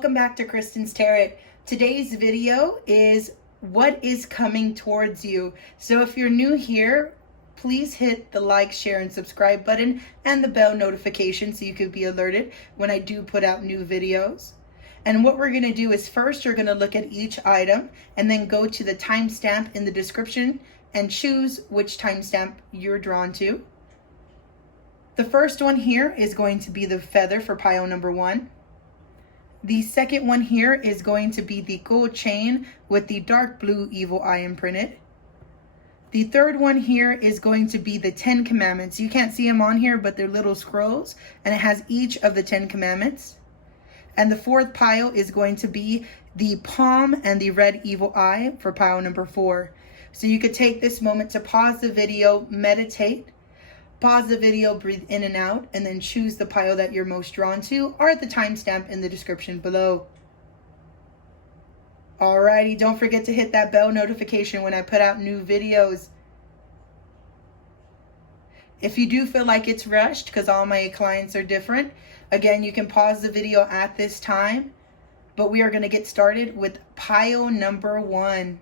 welcome back to Kristen's Tarot. Today's video is what is coming towards you. So if you're new here, please hit the like, share, and subscribe button and the bell notification so you can be alerted when I do put out new videos. And what we're going to do is first you're going to look at each item and then go to the timestamp in the description and choose which timestamp you're drawn to. The first one here is going to be the feather for pile number 1. The second one here is going to be the gold chain with the dark blue evil eye imprinted. The third one here is going to be the 10 commandments. You can't see them on here, but they're little scrolls, and it has each of the 10 commandments. And the fourth pile is going to be the palm and the red evil eye for pile number 4. So you could take this moment to pause the video, meditate, pause the video, breathe in and out, and then choose the pile that you're most drawn to or the timestamp in the description below. Alrighty, don't forget to hit that bell notification when I put out new videos. If you do feel like it's rushed, because all my clients are different, again, you can pause the video at this time, but we are going to get started with pile number 1.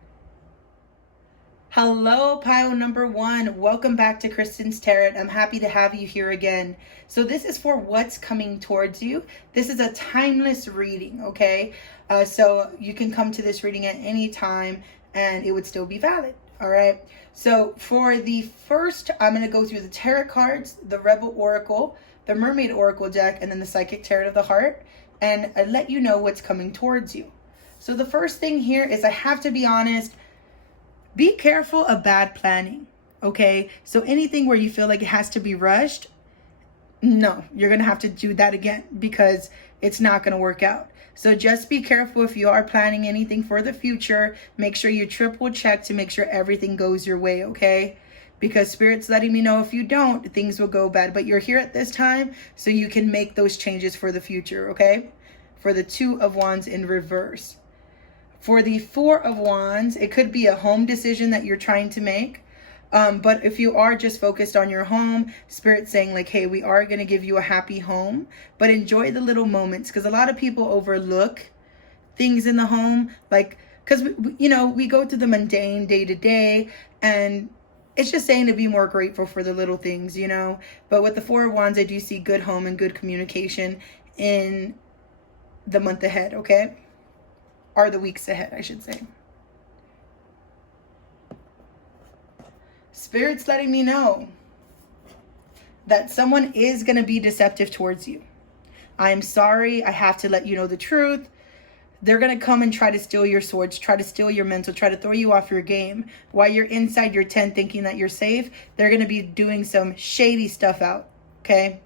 Hello, pile number 1. Welcome back to Kristen's Tarot. I'm happy to have you here again. So this is for what's coming towards you. This is a timeless reading, okay? So you can come to this reading at any time and it would still be valid, all right? So for the first, I'm going to go through the tarot cards, the Rebel Oracle, the Mermaid Oracle deck, and then the Psychic Tarot of the Heart, and I let you know what's coming towards you. So the first thing here is I have to be honest. Be careful of bad planning, okay? So anything where you feel like it has to be rushed, no, you're going to have to do that again because it's not going to work out. So just be careful if you are planning anything for the future. Make sure you triple check to make sure everything goes your way, okay? Because Spirit's letting me know if you don't, things will go bad. But you're here at this time so you can make those changes for the future, okay? For the 2 of Wands in reverse. For the 4 of Wands, it could be a home decision that you're trying to make. But if you are just focused on your home, Spirit's saying like, hey, we are going to give you a happy home, but enjoy the little moments, because a lot of people overlook things in the home. Like, because, we go through the mundane day to day, and it's just saying to be more grateful for the little things, But with the 4 of Wands, I do see good home and good communication in the month ahead, okay? Or the weeks ahead, I should say. Spirit's letting me know that someone is going to be deceptive towards you. I'm sorry. I have to let you know the truth. They're going to come and try to steal your swords, try to steal your mental, try to throw you off your game. While you're inside your tent thinking that you're safe, they're going to be doing some shady stuff out, okay?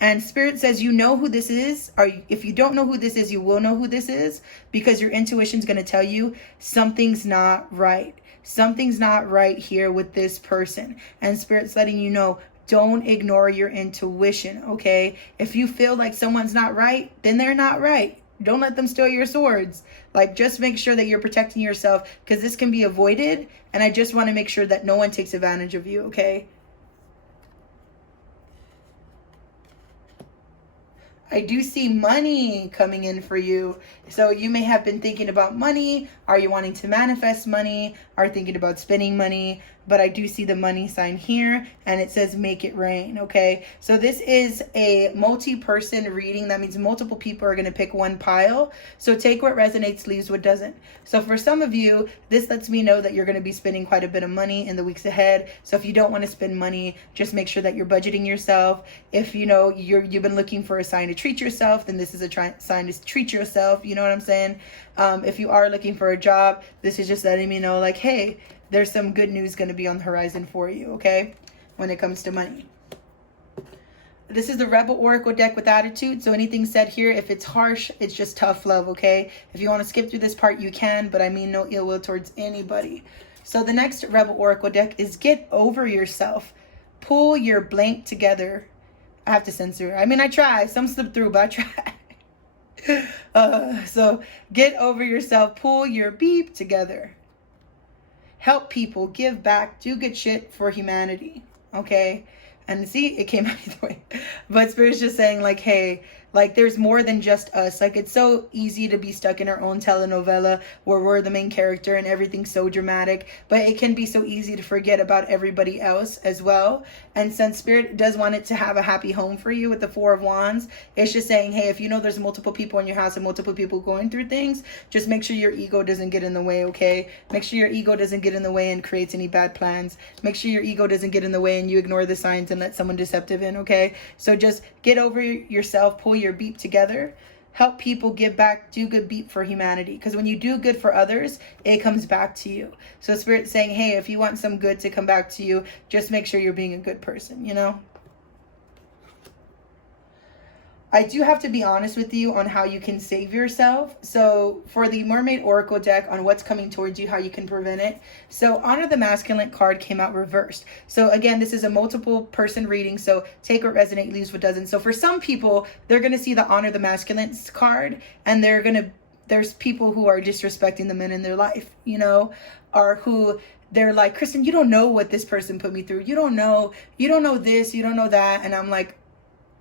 And Spirit says you know who this is, or if you don't know who this is, you will know who this is, because your intuition is going to tell you something's not right. Something's not right here with this person. And Spirit's letting you know, don't ignore your intuition, okay? If you feel like someone's not right, then they're not right. Don't let them steal your swords. Like, just make sure that you're protecting yourself, because this can be avoided. And I just want to make sure that no one takes advantage of you, okay? I do see money coming in for you. So you may have been thinking about money. Are you wanting to manifest money? Are thinking about spending money? But I do see the money sign here, and it says make it rain, okay? So this is a multi-person reading. That means multiple people are going to pick one pile. So take what resonates, leaves what doesn't. So for some of you, this lets me know that you're going to be spending quite a bit of money in the weeks ahead. So if you don't want to spend money, just make sure that you're budgeting yourself. If you've been looking for a sign to treat yourself, then this is a sign to treat yourself. You know what I'm saying? If you are looking for a job, this is just letting me know like, hey, there's some good news going to be on the horizon for you, okay, when it comes to money. This is the Rebel Oracle deck with attitude. So anything said here, if it's harsh, it's just tough love, okay? If you want to skip through this part, you can, but I mean no ill will towards anybody. So the next Rebel Oracle deck is get over yourself. Pull your blank together. I have to censor. I mean, I try. Some slip through, but I try. So get over yourself. Pull your beep together. Help people, give back, do good shit for humanity, okay? And see, it came out either way. But Spirit's just saying like, hey, Like, there's more than just us. Like, it's so easy to be stuck in our own telenovela where we're the main character and everything's so dramatic, but it can be so easy to forget about everybody else as well. And since Spirit does want it to have a happy home for you with the Four of Wands, it's just saying, hey, if you know there's multiple people in your house and multiple people going through things, just make sure your ego doesn't get in the way, okay? Make sure your ego doesn't get in the way and creates any bad plans. Make sure your ego doesn't get in the way and you ignore the signs and let someone deceptive in, okay? So just get over yourself, pull your beep together, help people, give back, do good beep for humanity. Because when you do good for others, it comes back to you. So Spirit's saying, hey, if you want some good to come back to you, just make sure you're being a good person, you know? I do have to be honest with you on how you can save yourself. So for the Mermaid Oracle deck on what's coming towards you, how you can prevent it. So Honor the Masculine card came out reversed. So again, this is a multiple person reading. So take what resonates, leaves what doesn't. So for some people, they're going to see the Honor the Masculine card and there's people who are disrespecting the men in their life, you know, or who they're like, Kristen, you don't know what this person put me through. You don't know this, you don't know that. And I'm like,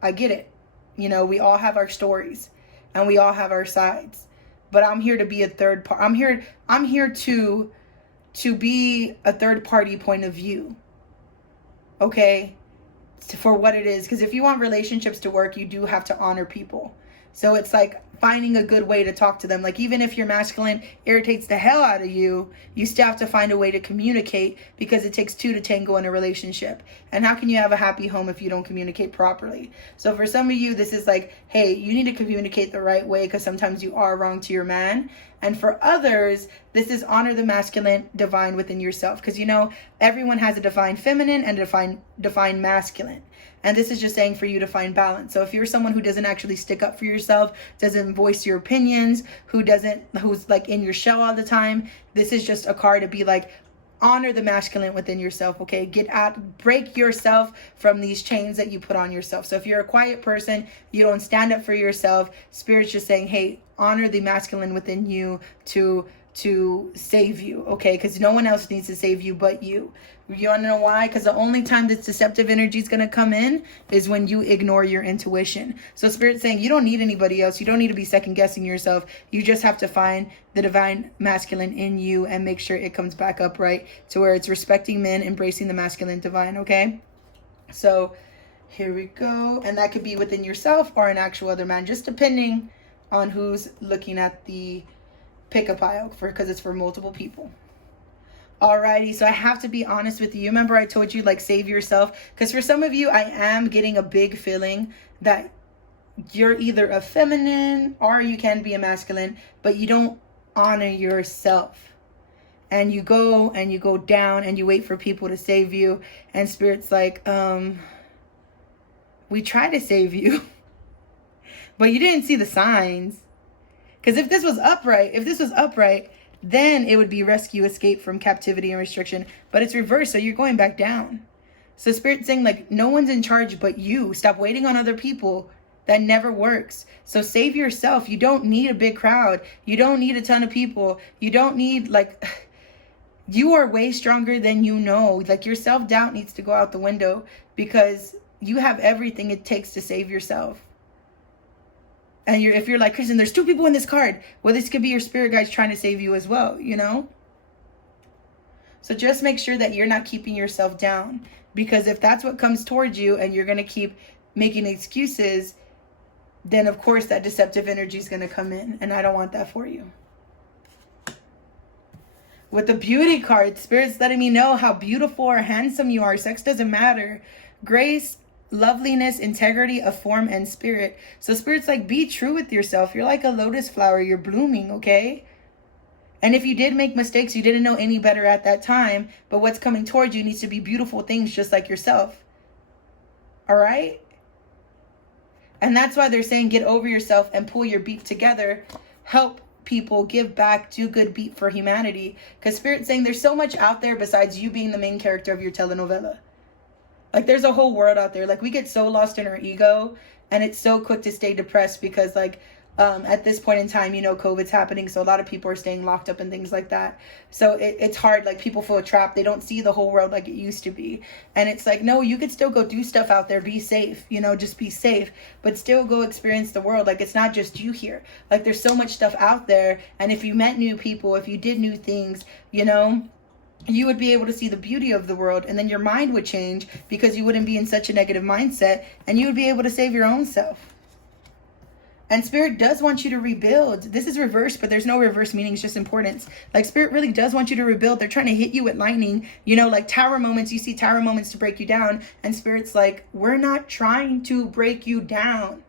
I get it. You know, we all have our stories and we all have our sides, but I'm here to be a third part. I'm here to be a third party point of view. Okay. For what it is. Because if you want relationships to work, you do have to honor people. So it's like finding a good way to talk to them. Like, even if your masculine irritates the hell out of you, you still have to find a way to communicate, because it takes two to tango in a relationship. And how can you have a happy home if you don't communicate properly? So for some of you, this is like, hey, you need to communicate the right way, because sometimes you are wrong to your man. And for others, this is honor the masculine divine within yourself. Because, you know, everyone has a divine feminine and a divine masculine. And this is just saying for you to find balance. So if you're someone who doesn't actually stick up for yourself, doesn't voice your opinions, who's like in your shell all the time, this is just a card to be like, honor the masculine within yourself, okay? Break yourself from these chains that you put on yourself. So if you're a quiet person, you don't stand up for yourself, Spirit's just saying, hey, honor the masculine within you to save you, okay? Because no one else needs to save you but you. You want to know why? Because the only time this deceptive energy is going to come in is when you ignore your intuition. So Spirit's saying you don't need anybody else. You don't need to be second guessing yourself. You just have to find the divine masculine in you and make sure it comes back upright to where it's respecting men, embracing the masculine divine, okay? So here we go. And that could be within yourself or an actual other man, just depending on who's looking at the pick a pile, because it's for multiple people. Alrighty, so I have to be honest with you. Remember I told you, like, save yourself? Because for some of you, I am getting a big feeling that you're either a feminine or you can be a masculine, but you don't honor yourself. And you go down and you wait for people to save you. And Spirit's like, we try to save you, but you didn't see the signs. Because if this was upright, then it would be rescue, escape from captivity and restriction. But it's reversed, so you're going back down. So Spirit's saying, like, no one's in charge but you. Stop waiting on other people. That never works. So save yourself. You don't need a big crowd. You don't need a ton of people. You don't need, like, you are way stronger than you know. Like, your self-doubt needs to go out the window, because you have everything it takes to save yourself. And if you're like, Kristen, there's two people in this card. Well, this could be your spirit guides trying to save you as well, you know? So just make sure that you're not keeping yourself down. Because if that's what comes towards you and you're going to keep making excuses, then of course that deceptive energy is going to come in. And I don't want that for you. With the beauty card, Spirit's letting me know how beautiful or handsome you are. Sex doesn't matter. Grace, loveliness, integrity of form and spirit. So Spirit's like, be true with yourself. You're like a lotus flower. You're blooming, okay? And if you did make mistakes, you didn't know any better at that time. But what's coming towards you needs to be beautiful things just like yourself. All right? And that's why they're saying get over yourself and pull your beep together. Help people, give back, do good beep for humanity. Because Spirit's saying there's so much out there besides you being the main character of your telenovela. Like, there's a whole world out there. Like, we get so lost in our ego, and it's so quick to stay depressed because, like, At this point in time, COVID's happening, so a lot of people are staying locked up and things like that. So it's hard. Like, people feel trapped. They don't see the whole world like it used to be. And it's like, no, you could still go do stuff out there. Be safe, just be safe, but still go experience the world. Like, it's not just you here. Like, there's so much stuff out there. And if you met new people, if you did new things, you would be able to see the beauty of the world, and then your mind would change because you wouldn't be in such a negative mindset, and you would be able to save your own self. And Spirit does want you to rebuild. This is reverse, but there's no reverse meaning. It's just importance. Like, Spirit really does want you to rebuild. They're trying to hit you with lightning, like tower moments. You see tower moments to break you down. And Spirit's like, we're not trying to break you down.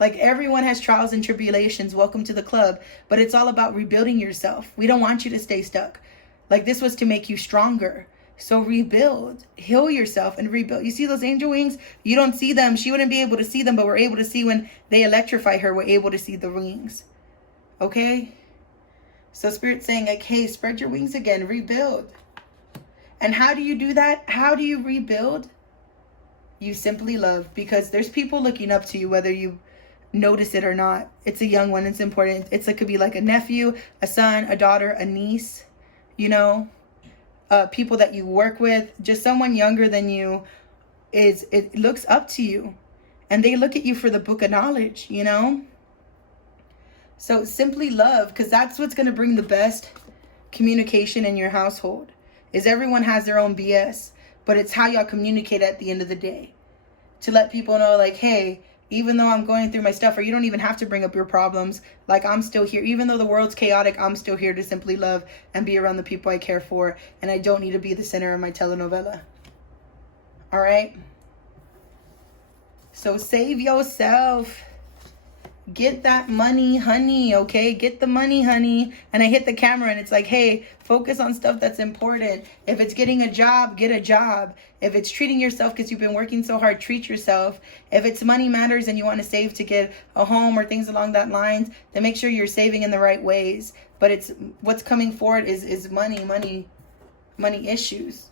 Like, everyone has trials and tribulations. Welcome to the club. But it's all about rebuilding yourself. We don't want you to stay stuck. Like, this was to make you stronger. So rebuild, heal yourself, and rebuild. You see those angel wings? You don't see them. She wouldn't be able to see them, but we're able to see when they electrify her. We're able to see the wings. Okay? So Spirit's saying, like, hey, spread your wings again. Rebuild. And how do you do that? How do you rebuild? You simply love, because there's people looking up to you, whether you notice it or not. It's a young one. It's important. It could be like a nephew, a son, a daughter, a niece, people that you work with, just someone younger than you it looks up to you, and they look at you for the book of knowledge, So simply love, because that's what's going to bring the best communication in your household. Is everyone has their own BS, but it's how y'all communicate at the end of the day, to let people know, like, hey, even though I'm going through my stuff, or you don't even have to bring up your problems, like, I'm still here. Even though the world's chaotic, I'm still here to simply love and be around the people I care for. And I don't need to be the center of my telenovela. All right? So save yourself. Get that money, honey, okay? Get the money, honey. And I hit the camera and it's like, hey, focus on stuff that's important. If it's getting a job, get a job. If it's treating yourself because you've been working so hard, treat yourself. If it's money matters and you want to save to get a home or things along that lines, then make sure you're saving in the right ways. But it's what's coming forward is money issues.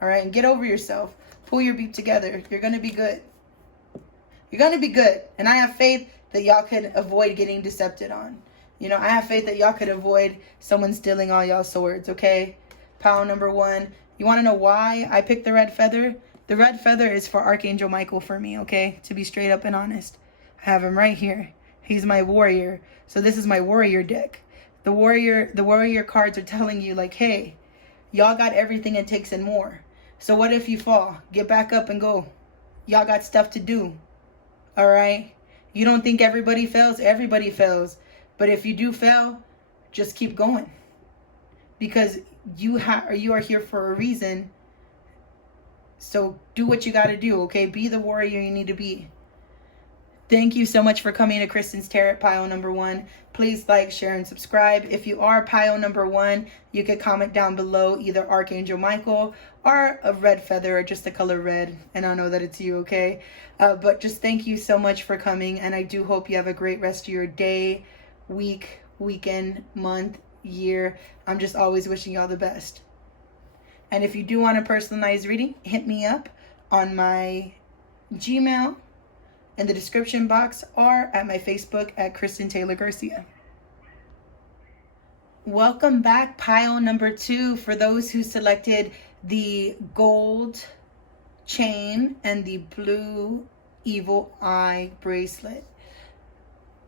All right? And get over yourself. Pull your beep together. You're going to be good. You're going to be good. And I have faith that y'all could avoid getting decepted on. I have faith that y'all could avoid someone stealing all y'all swords, okay? Pile number 1. You want to know why I picked the red feather? The red feather is for Archangel Michael for me, okay? To be straight up and honest. I have him right here. He's my warrior. So this is my warrior deck. The warrior cards are telling you, like, hey, y'all got everything it takes and more. So what if you fall? Get back up and go. Y'all got stuff to do. All right? You don't think everybody fails? Everybody fails. But if you do fail, just keep going. Because you are here for a reason. So do what you got to do, okay? Be the warrior you need to be. Thank you so much for coming to Kristen's Tarot pile number 1. Please like, share, and subscribe. If you are pile number 1, you can comment down below either Archangel Michael or a red feather or just the color red. And I'll know that it's you, okay? But just thank you so much for coming. And I do hope you have a great rest of your day, week, weekend, month, year. I'm just always wishing y'all the best. And if you do want a personalized reading, hit me up on my Gmail in the description box or at my Facebook at Kristen Taylor Garcia. Welcome back, pile number 2. For those who selected the gold chain and the blue evil eye bracelet.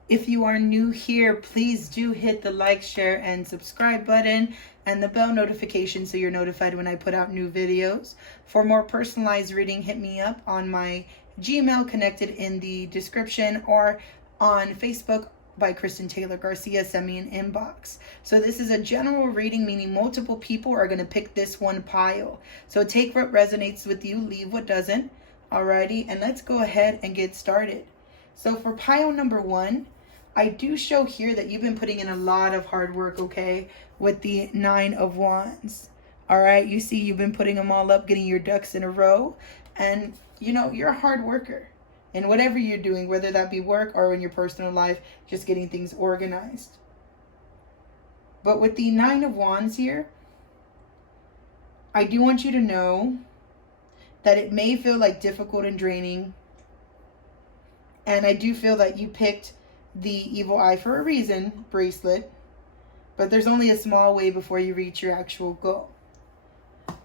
If you are new here, please do hit the like, share, and subscribe button and the bell notification so you're notified when I put out new videos. For more personalized reading, hit me up on my Gmail connected in the description or on Facebook by Kristen Taylor Garcia. Send me an inbox. So this is a general reading, meaning multiple people are going to pick this one pile. So take what resonates with you, leave what doesn't. Alrighty, and let's go ahead and get started. So for pile number 1, I do show here that you've been putting in a lot of hard work, okay, with the 9 of Wands. All right, you see you've been putting them all up, getting your ducks in a row. And, you're a hard worker in whatever you're doing, whether that be work or in your personal life, just getting things organized. But with the 9 of Wands here, I do want you to know that it may feel like difficult and draining. And I do feel that you picked the evil eye for a reason, Bracelet. But there's only a small way before you reach your actual goal.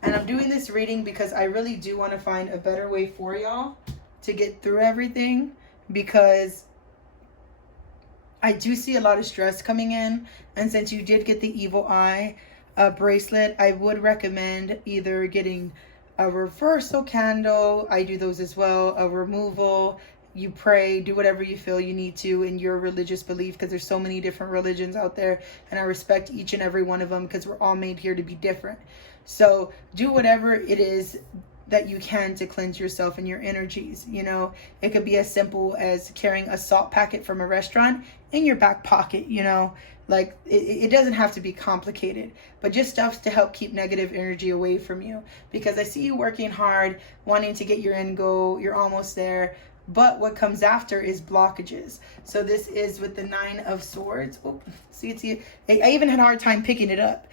And I'm doing this reading because I really do want to find a better way for y'all to get through everything, because I do see a lot of stress coming in. And since you did get the evil eye bracelet, I would recommend either getting a reversal candle. I do those as well. A removal. You pray, do whatever you feel you need to in your religious belief, because there's so many different religions out there, and I respect each and every one of them because we're all made here to be different. So do whatever it is that you can to cleanse yourself and your energies. You know, it could be as simple as carrying a salt packet from a restaurant in your back pocket, you know, like it doesn't have to be complicated, but just stuff to help keep negative energy away from you, because I see you working hard, wanting to get your end goal. You're almost there. But what comes after is blockages. So this is with the 9 of Swords. Oh, see, I even had a hard time picking it up.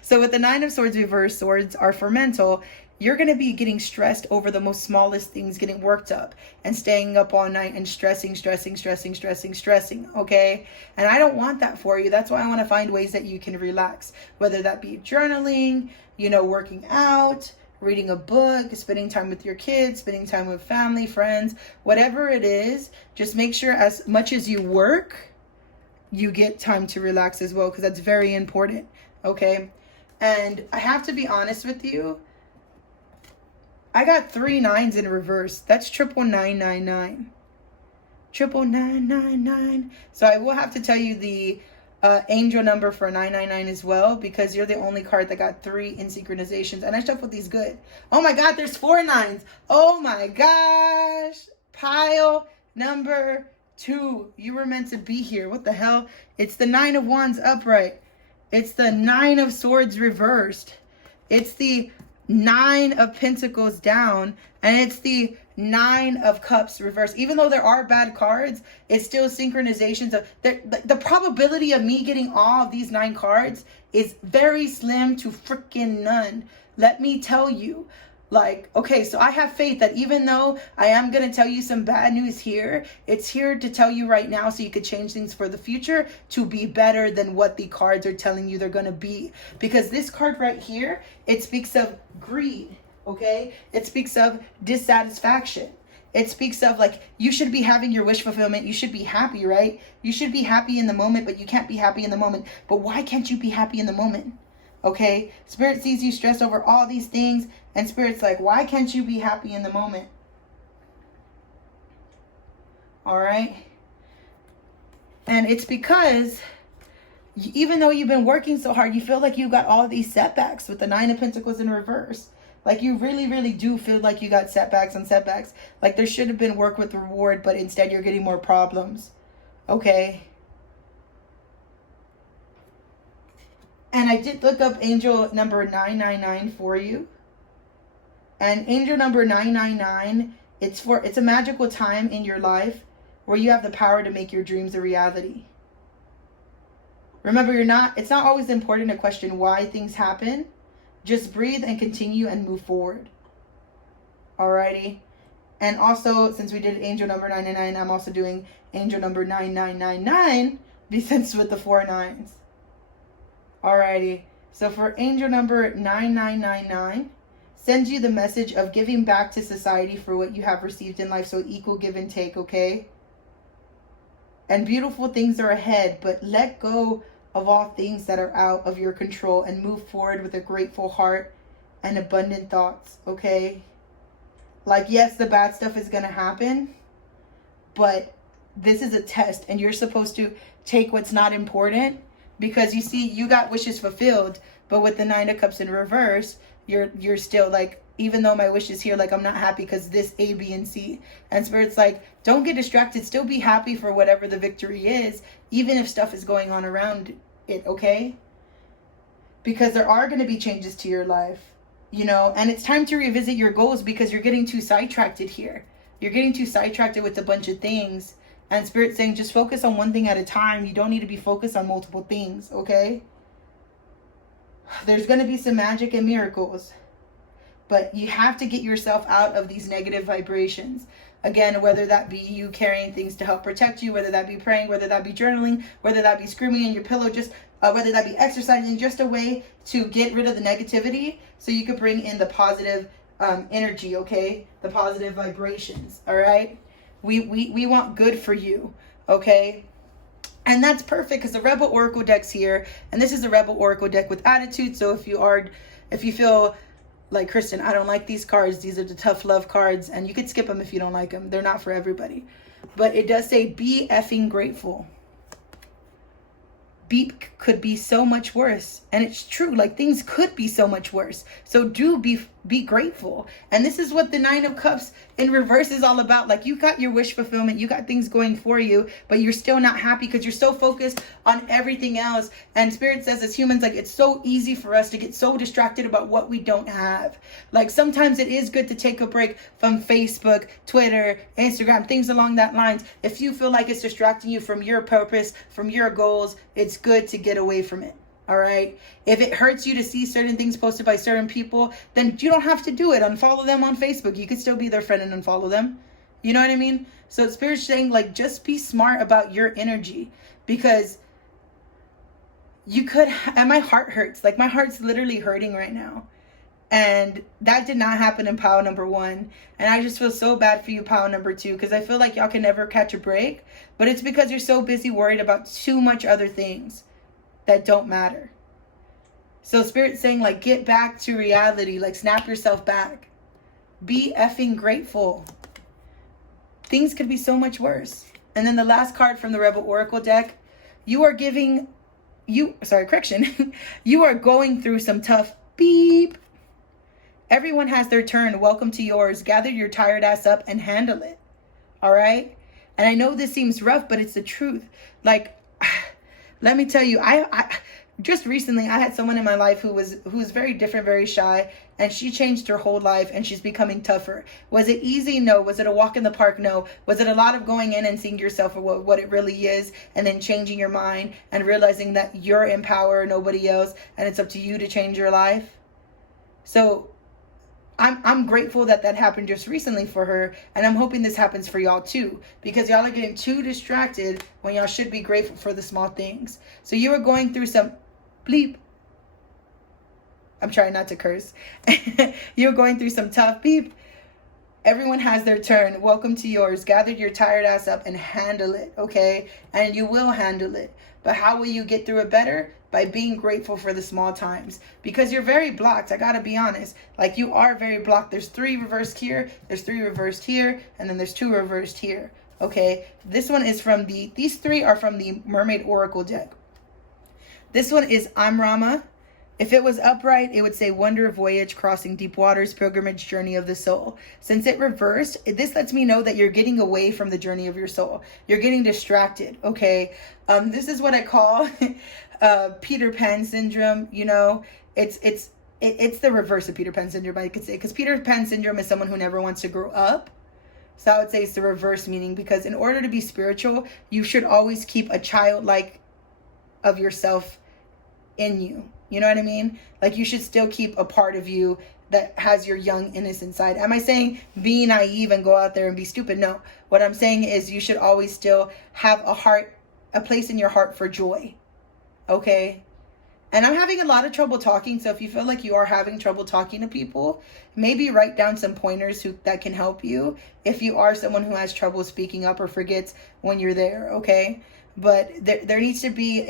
So with the 9 of Swords reversed, swords are for mental. You're going to be getting stressed over the most smallest things, getting worked up and staying up all night and stressing, okay? And I don't want that for you. That's why I want to find ways that you can relax, whether that be journaling, you know, working out, reading a book, spending time with your kids, spending time with family, friends, whatever it is. Just make sure as much as you work, you get time to relax as well, because that's very important, okay? And I have to be honest with you, I got 3 9s in reverse. That's 99999. 99999. So I will have to tell you the angel number for 999 as well, because you're the only card that got 3 in synchronizations, and I shuffled these good. Oh my god, there's 4 9s. Oh my gosh. Pile number 2. You were meant to be here. What the hell? It's the 9 of Wands upright. It's the 9 of Swords reversed. It's the 9 of Pentacles down, and it's the 9 of Cups reversed. Even though there are bad cards, it's still synchronizations of the probability of me getting all of these 9 cards is very slim to freaking none. Let me tell you. Like, okay, so I have faith that even though I am going to tell you some bad news here, it's here to tell you right now so you could change things for the future to be better than what the cards are telling you they're going to be. Because this card right here, it speaks of greed, okay? It speaks of dissatisfaction. It speaks of, like, you should be having your wish fulfillment. You should be happy, right? You should be happy in the moment, but you can't be happy in the moment. But why can't you be happy in the moment? Okay, Spirit sees you stressed over all these things, and Spirit's like, why can't you be happy in the moment? All right. And it's because even though you've been working so hard, you feel like you got all these setbacks with the 9 of Pentacles in reverse. Like, you really, really do feel like you got setbacks on setbacks. Like, there should have been work with reward, but instead you're getting more problems. Okay. And I did look up angel number 999 for you. And angel number 999, it's a magical time in your life where you have the power to make your dreams a reality. Remember, it's not always important to question why things happen. Just breathe and continue and move forward. Alrighty. And also, since we did angel number 999, I'm also doing angel number 9999, since with the 4 9s. Alrighty, so for angel number 9999, sends you the message of giving back to society for what you have received in life. So equal give and take, okay? And beautiful things are ahead, but let go of all things that are out of your control and move forward with a grateful heart and abundant thoughts, okay? Like, yes, the bad stuff is going to happen, but this is a test, and you're supposed to take what's not important. Because you see, you got wishes fulfilled, but with the 9 of Cups in reverse, you're still like, even though my wish is here, like, I'm not happy because this A, B, and C. And Spirit's like, don't get distracted. Still be happy for whatever the victory is, even if stuff is going on around it, okay? Because there are going to be changes to your life, you know, and it's time to revisit your goals because you're getting too sidetracked here. You're getting too sidetracked with a bunch of things. And Spirit's saying, just focus on one thing at a time. You don't need to be focused on multiple things, okay? There's going to be some magic and miracles. but you have to get yourself out of these negative vibrations. Again, whether that be you carrying things to help protect you, whether that be praying, whether that be journaling, whether that be screaming in your pillow, just whether that be exercising, just a way to get rid of the negativity so you could bring in the positive energy, okay? The positive vibrations, all right? We want good for you, okay? And that's perfect because the Rebel Oracle deck's here, and this is the Rebel Oracle deck with attitude. So if you feel like, Kristen, I don't like these cards, these are the tough love cards, and you could skip them if you don't like them. They're not for everybody. But it does say, be effing grateful. Beep could be so much worse. And it's true, like things could be so much worse. So do be grateful. And this is what the 9 of Cups in reverse is all about. Like, you got your wish fulfillment, you got things going for you, but you're still not happy because you're so focused on everything else. And Spirit says, as humans, like, it's so easy for us to get so distracted about what we don't have. Like, sometimes it is good to take a break from Facebook, Twitter, Instagram, things along that lines. If you feel like it's distracting you from your purpose, from your goals, it's good to get away from it. All right. If it hurts you to see certain things posted by certain people, then you don't have to do it. Unfollow them on Facebook. You could still be their friend and unfollow them. You know what I mean? So Spirit's saying, like, just be smart about your energy, because you could, and my heart hurts. Like, my heart's literally hurting right now. And that did not happen in pile number 1. And I just feel so bad for you, pile number 2, because I feel like y'all can never catch a break. But it's because you're so busy worried about too much other things that don't matter. So Spirit's saying, like, get back to reality. Like, snap yourself back. Be effing grateful. Things could be so much worse. And then the last card from the Rebel Oracle deck, you are going through some tough beep. Everyone has their turn. Welcome to yours. Gather your tired ass up and handle it. All right? And I know this seems rough, but it's the truth. Like, let me tell you, I just recently I had someone in my life who's very different, very shy, and she changed her whole life and she's becoming tougher. Was it easy? No. Was it a walk in the park? No. Was it a lot of going in and seeing yourself for what it really is, and then changing your mind and realizing that you're in power, nobody else, and it's up to you to change your life? So I'm grateful that happened just recently for her, and I'm hoping this happens for y'all too, because y'all are getting too distracted when y'all should be grateful for the small things. So you are going through some bleep. I'm trying not to curse. You're going through some tough beep. Everyone has their turn. Welcome to yours. Gather your tired ass up and handle it, okay? And you will handle it. But how will you get through it better? By being grateful for the small times, because you're very blocked. I gotta be honest, like, you are very blocked. There's 3 reversed here, there's 3 reversed here, and then there's 2 reversed here. Okay, this one is from these 3 are from the Mermaid Oracle deck. This one is I'm Rama. If it was upright, it would say wonder, voyage, crossing deep waters, pilgrimage, journey of the soul. Since it reversed, this lets me know that you're getting away from the journey of your soul. You're getting distracted, okay? This is what I call Peter Pan syndrome. You know, it's the reverse of Peter Pan syndrome, I could say, because Peter Pan syndrome is someone who never wants to grow up. So I would say it's the reverse meaning, because in order to be spiritual, you should always keep a childlike of yourself in you. You know what I mean? Like, you should still keep a part of you that has your young, innocent side. Am I saying be naive and go out there and be stupid? No. What I'm saying is you should always still have a place in your heart for joy. Okay? And I'm having a lot of trouble talking, so if you feel like you are having trouble talking to people, maybe write down some pointers that can help you if you are someone who has trouble speaking up or forgets when you're there, okay? But there needs to be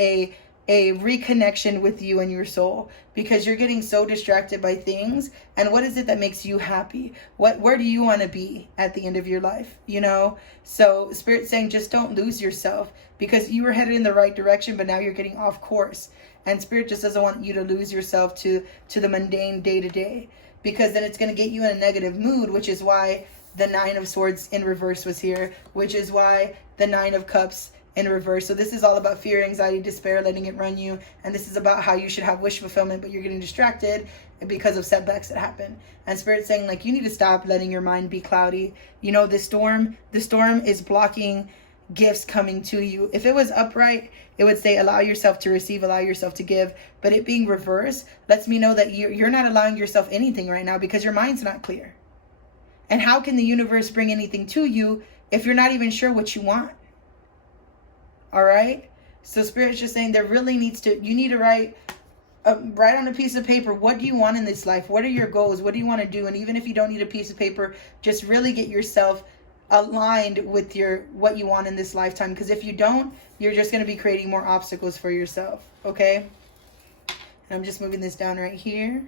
a reconnection with you and your soul, because you're getting so distracted by things. And what is it that makes you happy? Where do you want to be at the end of your life? You know? So Spirit's saying, just don't lose yourself, because you were headed in the right direction, but now you're getting off course. And Spirit just doesn't want you to lose yourself to the mundane day to day, because then it's going to get you in a negative mood, which is why the 9 of Swords in reverse was here, which is why the 9 of Cups in reverse. So this is all about fear, anxiety, despair, letting it run you. And this is about how you should have wish fulfillment, but you're getting distracted because of setbacks that happen. And Spirit's saying, like, you need to stop letting your mind be cloudy. You know, the storm is blocking gifts coming to you. If it was upright, it would say allow yourself to receive, allow yourself to give. But it being reversed lets me know that you're not allowing yourself anything right now because your mind's not clear. And how can the universe bring anything to you if you're not even sure what you want? All right? So Spirit's just saying you need to write on a piece of paper, what do you want in this life? What are your goals? What do you want to do? And even if you don't need a piece of paper, just really get yourself aligned with what you want in this lifetime. Because if you don't, you're just going to be creating more obstacles for yourself. Okay? And I'm just moving this down right here.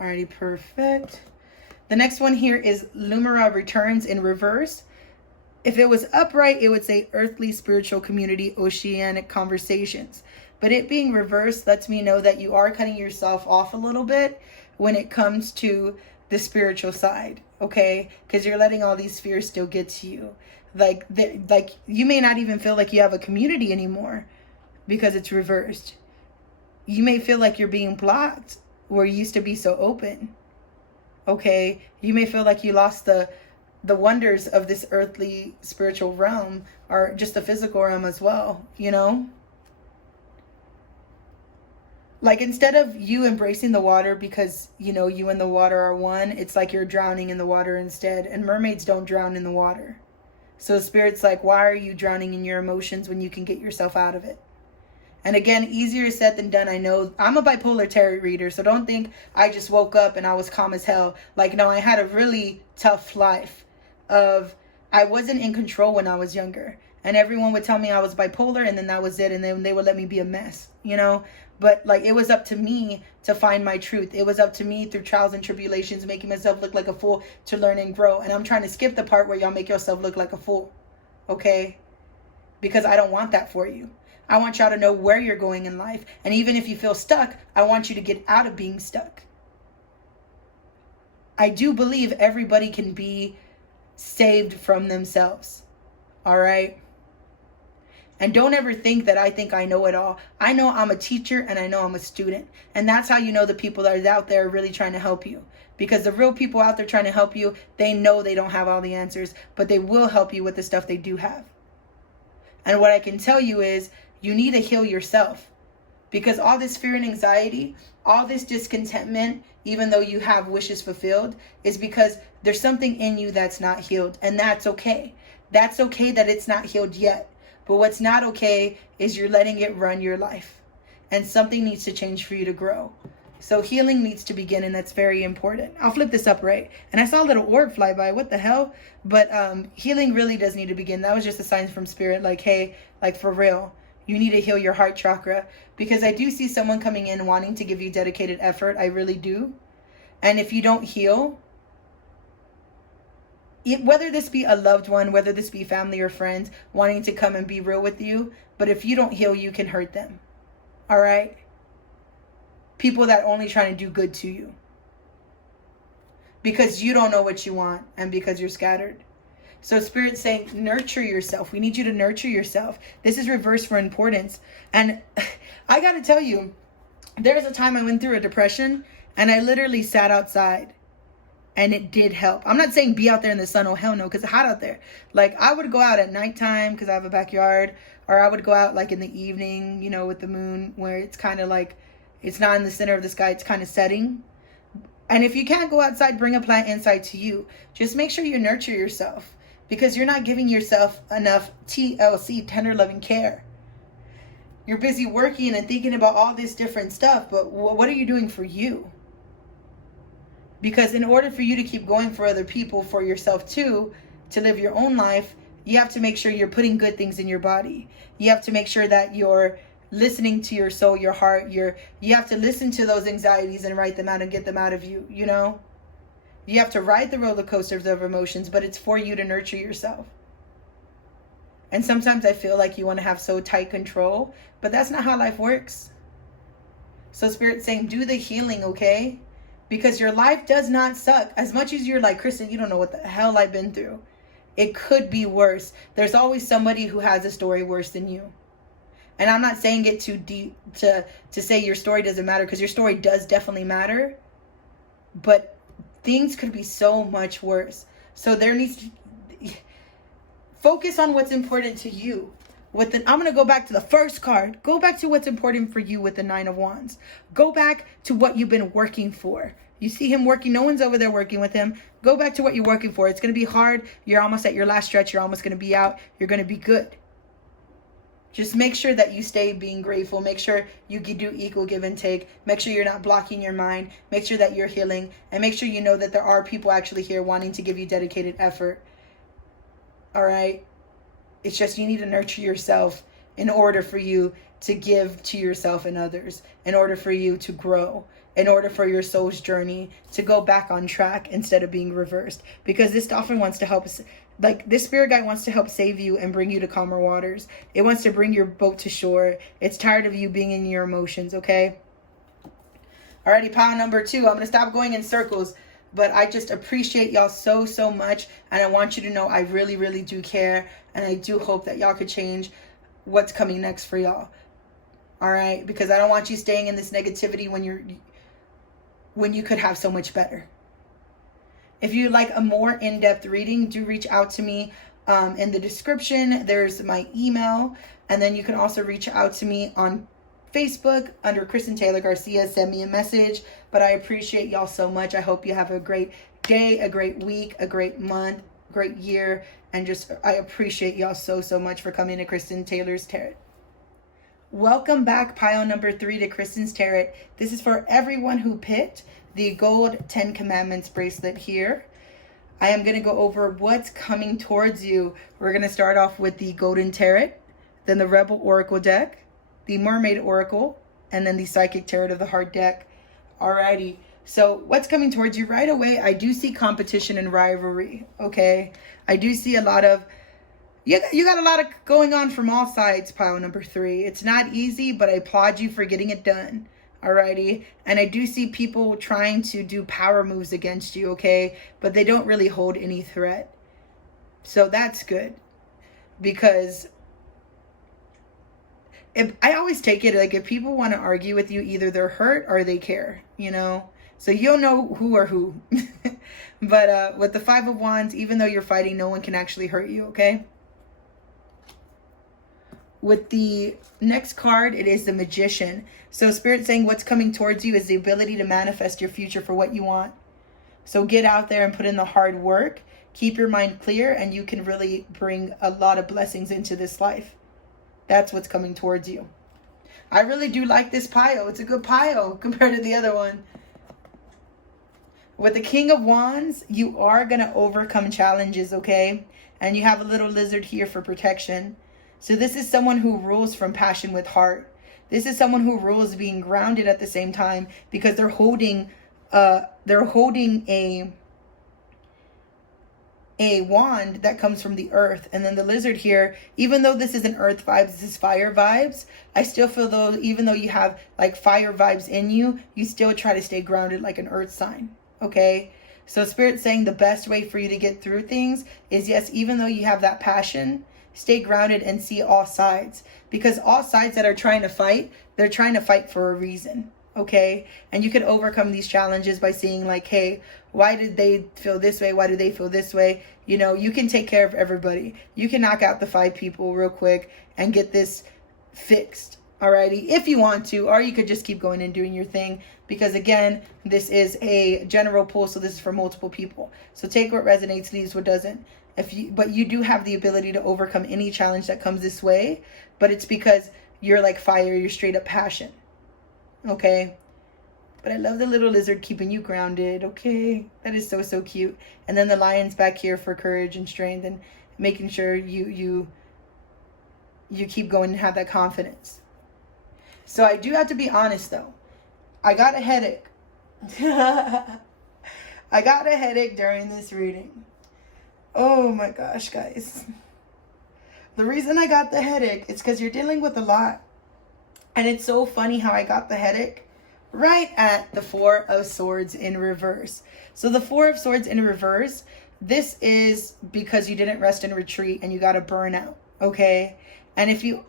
Alrighty, perfect. The next one here is Lumira returns in reverse. If it was upright, it would say earthly, spiritual, community, oceanic conversations. But it being reversed lets me know that you are cutting yourself off a little bit when it comes to the spiritual side, okay? Because you're letting all these fears still get to you. Like you may not even feel like you have a community anymore because it's reversed. You may feel like you're being blocked where you used to be so open, okay? You may feel like you lost the wonders of this earthly spiritual realm, or just the physical realm as well, you know? Like, instead of you embracing the water because, you know, you and the water are one, it's like you're drowning in the water instead. And mermaids don't drown in the water. So Spirit's like, why are you drowning in your emotions when you can get yourself out of it? And again, easier said than done. I know I'm a bipolar tarot reader, so don't think I just woke up and I was calm as hell. Like, no, I had a really tough life I wasn't in control when I was younger. And everyone would tell me I was bipolar, and then that was it. And then they would let me be a mess, you know? But like, it was up to me to find my truth. It was up to me through trials and tribulations, making myself look like a fool, to learn and grow. And I'm trying to skip the part where y'all make yourself look like a fool, okay? Because I don't want that for you. I want y'all to know where you're going in life. And even if you feel stuck, I want you to get out of being stuck. I do believe everybody can be saved from themselves, all right? And don't ever think that I think I know it all. I know I'm a teacher, and I know I'm a student. And that's how you know the people that are out there really trying to help you. Because the real people out there trying to help you, they know they don't have all the answers, but they will help you with the stuff they do have. And what I can tell you is you need to heal yourself. Because all this fear and anxiety, all this discontentment, even though you have wishes fulfilled, is because there's something in you that's not healed. And that's okay. That's okay that it's not healed yet. But what's not okay is you're letting it run your life. And something needs to change for you to grow. So healing needs to begin, and that's very important. I'll flip this up, right? And I saw a little orb fly by. What the hell? But healing really does need to begin. That was just a sign from Spirit. Like, hey, like for real, you need to heal your heart chakra. Because I do see someone coming in wanting to give you dedicated effort. I really do. And if you don't heal, whether this be a loved one, whether this be family or friends wanting to come and be real with you, but if you don't heal, you can hurt them. All right? People that only trying to do good to you. Because you don't know what you want, and because you're scattered. So Spirit's saying, nurture yourself. We need you to nurture yourself. This is reverse for importance. And I got to tell you, there's a time I went through a depression, and I literally sat outside. And it did help. I'm not saying be out there in the sun. Oh, hell no, because it's hot out there. Like, I would go out at nighttime because I have a backyard. Or I would go out like in the evening, you know, with the moon, where it's kind of like, it's not in the center of the sky. It's kind of setting. And if you can't go outside, bring a plant inside to you. Just make sure you nurture yourself. Because you're not giving yourself enough TLC, tender loving care. You're busy working and thinking about all this different stuff. But what are you doing for you? Because in order for you to keep going for other people, for yourself too, to live your own life, you have to make sure you're putting good things in your body. You have to make sure that you're listening to your soul, your heart. You have to listen to those anxieties and write them out and get them out of you, you know? You have to ride the roller coasters of emotions, but it's for you to nurture yourself. And sometimes I feel like you want to have so tight control, but that's not how life works. So Spirit's saying, do the healing, okay? Because your life does not suck. As much as you're like, Kristen, you don't know what the hell I've been through. It could be worse. There's always somebody who has a story worse than you. And I'm not saying it too deep to say your story doesn't matter, because your story does definitely matter. But things could be so much worse. So there needs to... Focus on what's important to you. I'm going to go back to the first card. Go back to what's important for you with the Nine of Wands. Go back to what you've been working for. You see him working. No one's over there working with him. Go back to what you're working for. It's going to be hard. You're almost at your last stretch. You're almost going to be out. You're going to be good. Just make sure that you stay being grateful. Make sure you do equal give and take. Make sure you're not blocking your mind. Make sure that you're healing. And make sure you know that there are people actually here wanting to give you dedicated effort. All right? It's just you need to nurture yourself in order for you to give to yourself and others. In order for you to grow. In order for your soul's journey to go back on track instead of being reversed. Because this often wants to help us. Like, this spirit guide wants to help save you and bring you to calmer waters. It wants to bring your boat to shore. It's tired of you being in your emotions, okay? Alrighty, pile number 2. I'm going to stop going in circles. But I just appreciate y'all so, so much. And I want you to know I really, really do care. And I do hope that y'all could change what's coming next for y'all. Alright? Because I don't want you staying in this negativity when you could have so much better. If you'd like a more in-depth reading, do reach out to me in the description. There's my email. And then you can also reach out to me on Facebook under Kristen Taylor Garcia. Send me a message. But I appreciate y'all so much. I hope you have a great day, a great week, a great month, great year. And just, I appreciate y'all so, so much for coming to Kristen Taylor's Tarot. Welcome back, pile number 3 to Kristen's Tarot. This is for everyone who picked the gold 10 commandments bracelet here. I am going to go over what's coming towards you. We're going to start off with the golden tarot, then the rebel oracle deck, the mermaid oracle, and then the psychic tarot of the heart deck. Alrighty. So what's coming towards you right away? I do see competition and rivalry. Okay. I do see a lot of, you got a lot of going on from all sides, pile number 3. It's not easy, but I applaud you for getting it done. Alrighty. And I do see people trying to do power moves against you, okay? But they don't really hold any threat. So that's good. Because I always take it like if people want to argue with you, either they're hurt or they care, you know? So you'll know who or who. But with the 5 of Wands, even though you're fighting, no one can actually hurt you, okay? With the next card, it is the Magician. So Spirit saying what's coming towards you is the ability to manifest your future for what you want. So get out there and put in the hard work. Keep your mind clear and you can really bring a lot of blessings into this life. That's what's coming towards you. I really do like this pile. It's a good pile compared to the other one. With the King of Wands, you are going to overcome challenges, okay? And you have a little lizard here for protection. So this is someone who rules from passion with heart. This is someone who rules being grounded at the same time because they're holding a wand that comes from the earth. And then the lizard here, even though this isn't earth vibes, this is fire vibes. I still feel though, even though you have like fire vibes in you, you still try to stay grounded like an earth sign. Okay. So Spirit's saying the best way for you to get through things is, yes, even though you have that passion, stay grounded and see all sides, because all sides that are trying to fight, they're trying to fight for a reason. Okay. And you can overcome these challenges by seeing like, hey, why did they feel this way? Why do they feel this way? You know, you can take care of everybody. You can knock out the 5 people real quick and get this fixed. Alrighty. If you want to, or you could just keep going and doing your thing, because again, this is a general pull. So this is for multiple people. So take what resonates, leaves what doesn't. But you do have the ability to overcome any challenge that comes this way, but it's because you're like fire, you're straight up passion. Okay. But I love the little lizard keeping you grounded. Okay. That is so, so cute. And then the lion's back here for courage and strength and making sure you keep going and have that confidence. So I do have to be honest though. I got a headache. I got a headache during this reading. Oh my gosh, guys. The reason I got the headache is because you're dealing with a lot. And it's so funny how I got the headache right at the 4 of Swords in reverse. So the 4 of Swords in reverse, this is because you didn't rest and retreat and you got a burnout, okay? And if you,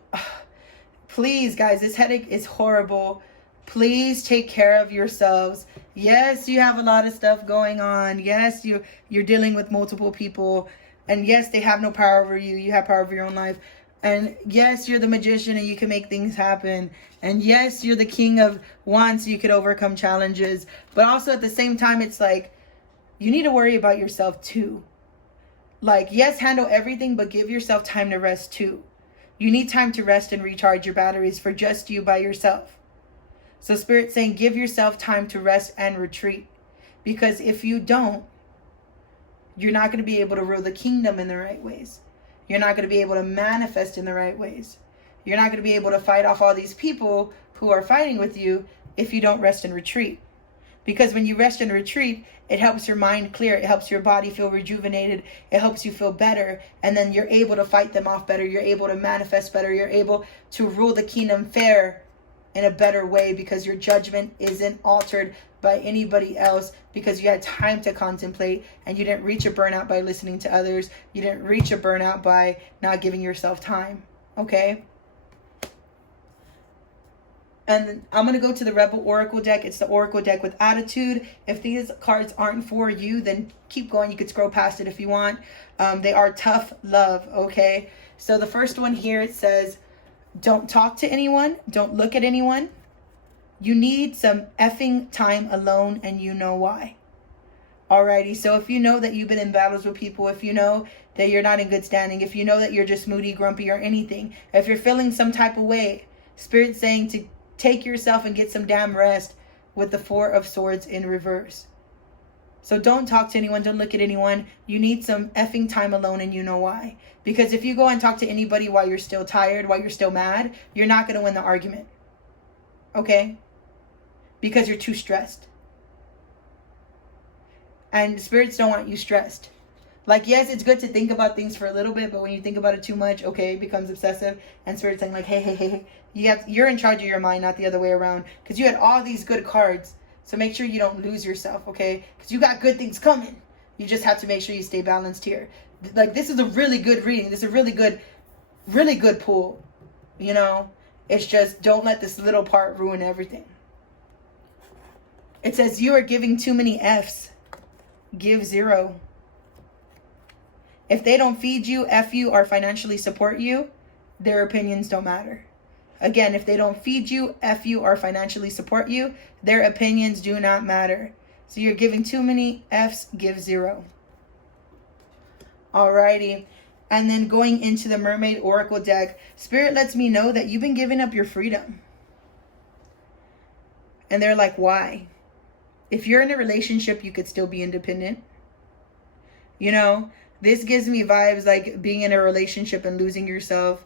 please guys, this headache is horrible. Please take care of yourselves. Yes, you have a lot of stuff going on. Yes, you're dealing with multiple people. And yes, they have no power over you. You have power over your own life. And yes, you're the magician and you can make things happen. And yes, you're the king of wands, so you could overcome challenges. But also at the same time, it's like, you need to worry about yourself too. Like, yes, handle everything, but give yourself time to rest too. You need time to rest and recharge your batteries for just you by yourself. So Spirit's saying, give yourself time to rest and retreat. Because if you don't, you're not going to be able to rule the kingdom in the right ways. You're not going to be able to manifest in the right ways. You're not going to be able to fight off all these people who are fighting with you if you don't rest and retreat. Because when you rest and retreat, it helps your mind clear. It helps your body feel rejuvenated. It helps you feel better. And then you're able to fight them off better. You're able to manifest better. You're able to rule the kingdom fair in a better way, because your judgment isn't altered by anybody else, because you had time to contemplate and you didn't reach a burnout by listening to others. You didn't reach a burnout by not giving yourself time. Okay? And I'm going to go to the Rebel Oracle deck. It's the Oracle deck with attitude. If these cards aren't for you, then keep going. You could scroll past it if you want. They are tough love, okay? So the first one here, it says, don't talk to anyone. Don't look at anyone. You need some effing time alone, and you know why. Alrighty, so if you know that you've been in battles with people, if you know that you're not in good standing, if you know that you're just moody, grumpy, or anything, if you're feeling some type of way, Spirit's saying to take yourself and get some damn rest with the Four of Swords in reverse. So don't talk to anyone. Don't look at anyone. You need some effing time alone, and you know why. Because if you go and talk to anybody while you're still tired, while you're still mad, you're not going to win the argument. Okay? Because you're too stressed. And spirits don't want you stressed. Like, yes, it's good to think about things for a little bit, but when you think about it too much, okay, it becomes obsessive. And Spirit's saying, like, hey, you're in charge of your mind, not the other way around. Because you had all these good cards. So make sure you don't lose yourself, okay? Because you got good things coming. You just have to make sure you stay balanced here. Like, this is a really good reading. This is a really good pull. You know? It's just, don't let this little part ruin everything. It says, you are giving too many F's. Give 0. If they don't feed you, F you, or financially support you, their opinions don't matter. Again, if they don't feed you, F you, or financially support you, their opinions do not matter. So you're giving too many F's, give 0. Alrighty. And then going into the Mermaid Oracle deck, Spirit lets me know that you've been giving up your freedom. And they're like, why? If you're in a relationship, you could still be independent. You know, this gives me vibes like being in a relationship and losing yourself.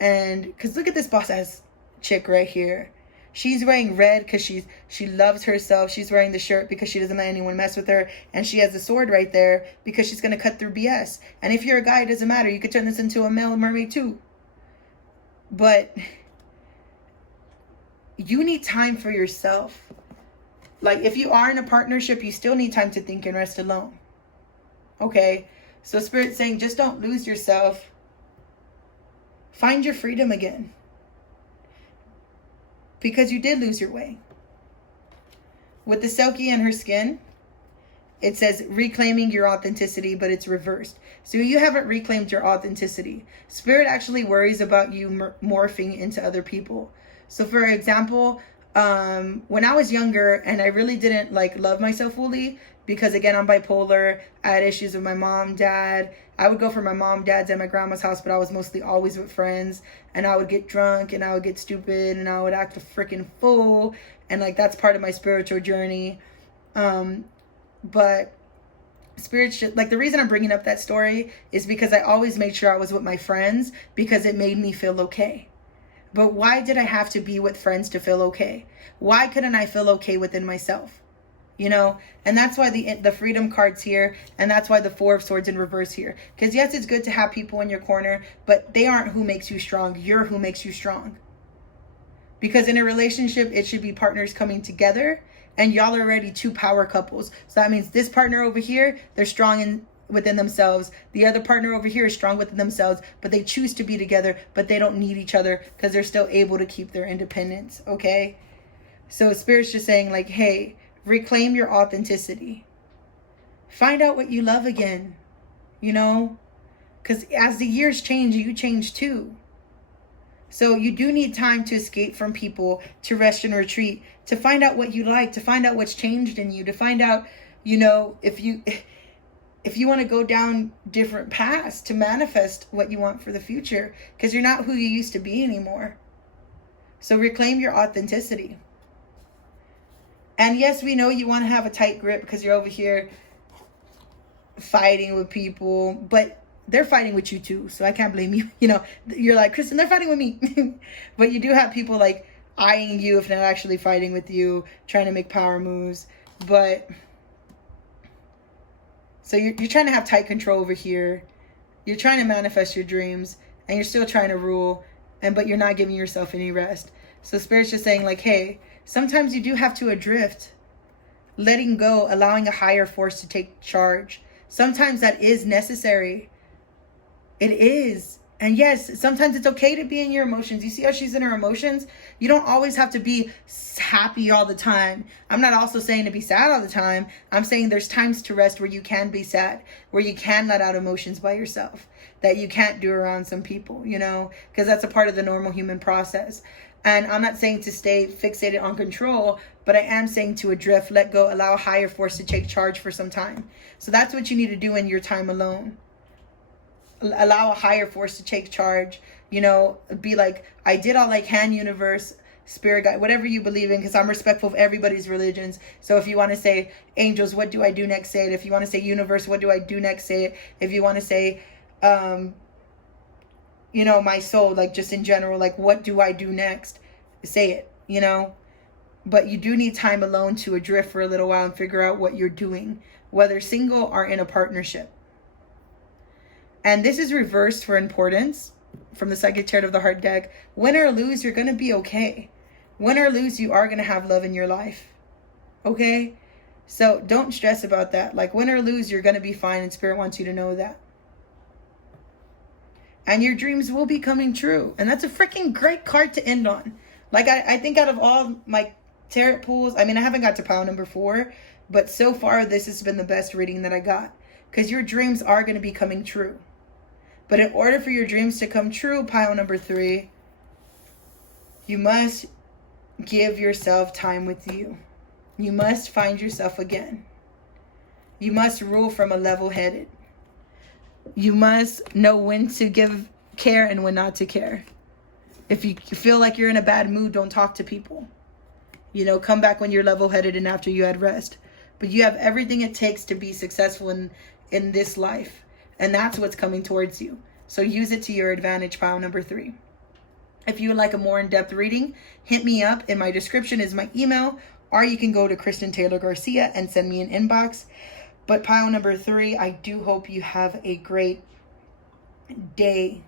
And because look at this boss ass chick right here. She's wearing red because she loves herself. She's wearing the shirt because she doesn't let anyone mess with her. And she has the sword right there because she's going to cut through BS. And if you're a guy, it doesn't matter. You could turn this into a male mermaid too. But you need time for yourself. Like, if you are in a partnership, you still need time to think and rest alone. Okay? So Spirit's saying, just don't lose yourself. Find your freedom again. Because you did lose your way. With the Selkie and her skin, it says reclaiming your authenticity, but it's reversed. So you haven't reclaimed your authenticity. Spirit actually worries about you morphing into other people. So for example, when I was younger and I really didn't like love myself fully, because again, I'm bipolar, I had issues with my mom, dad. I would go for my mom, dad's, and my grandma's house, but I was mostly always with friends. And I would get drunk and I would get stupid and I would act a freaking fool. And like, that's part of my spiritual journey. But spirit, like the reason I'm bringing up that story is because I always made sure I was with my friends because it made me feel okay. But why did I have to be with friends to feel okay? Why couldn't I feel okay within myself? You know, and that's why the freedom card's here, and that's why the Four of Swords in reverse here. Because yes, it's good to have people in your corner, but they aren't who makes you strong. You're who makes you strong. Because in a relationship, it should be partners coming together, and y'all are already two power couples. So that means this partner over here, they're strong within themselves. The other partner over here is strong within themselves, but they choose to be together, but they don't need each other because they're still able to keep their independence. Okay? So Spirit's just saying like, hey, reclaim your authenticity. Find out what you love again. You know, Because as the years change, you change too. So you do need time to escape from people, to rest and retreat, to find out what you like, to find out what's changed in you, to find out, if you want to go down different paths to manifest what you want for the future, because you're not who you used to be anymore. So reclaim your authenticity. And yes, we know you want to have a tight grip because you're over here fighting with people, but they're fighting with you too. So I can't blame you. You're like, Kristen, they're fighting with me. But you do have people like eyeing you if not actually fighting with you, trying to make power moves. But so you're trying to have tight control over here. You're trying to manifest your dreams and you're still trying to rule, but you're not giving yourself any rest. So Spirit's just saying like, hey, sometimes you do have to adrift, letting go, allowing a higher force to take charge. Sometimes that is necessary. It is. And yes, sometimes it's okay to be in your emotions. You see how she's in her emotions? You don't always have to be happy all the time. I'm not also saying to be sad all the time. I'm saying there's times to rest where you can be sad, where you can let out emotions by yourself, that you can't do around some people, because that's a part of the normal human process. And I'm not saying to stay fixated on control, but I am saying to adrift, let go, allow a higher force to take charge for some time. So that's what you need to do in your time alone. Allow a higher force to take charge. Be like, I did all I can, universe, spirit guide, whatever you believe in, because I'm respectful of everybody's religions. So if you want to say angels, what do I do next? Say it. If you want to say universe, what do I do next? Say it. If you want to say my soul, like just in general, like what do I do next? Say it, But you do need time alone to adrift for a little while and figure out what you're doing, whether single or in a partnership. And this is reversed for importance from the Psychic Tarot of the Heart deck. Win or lose, you're going to be okay. Win or lose, you are going to have love in your life. Okay? So don't stress about that. Like win or lose, you're going to be fine, and Spirit wants you to know that. And your dreams will be coming true. And that's a freaking great card to end on. Like I think out of all my tarot pools, I haven't got to pile number 4, but so far this has been the best reading that I got. Because your dreams are going to be coming true. But in order for your dreams to come true, pile number 3, you must give yourself time with you. You must find yourself again. You must rule from a level-headed. You must know when to give care and when not to care. If you feel like you're in a bad mood, don't talk to people. Come back when you're level-headed and after you had rest. But you have everything it takes to be successful in this life. And that's what's coming towards you. So use it to your advantage, pile number 3. If you would like a more in-depth reading, hit me up. In my description is my email. Or you can go to Kristen Taylor Garcia and send me an inbox. But pile number 3, I do hope you have a great day,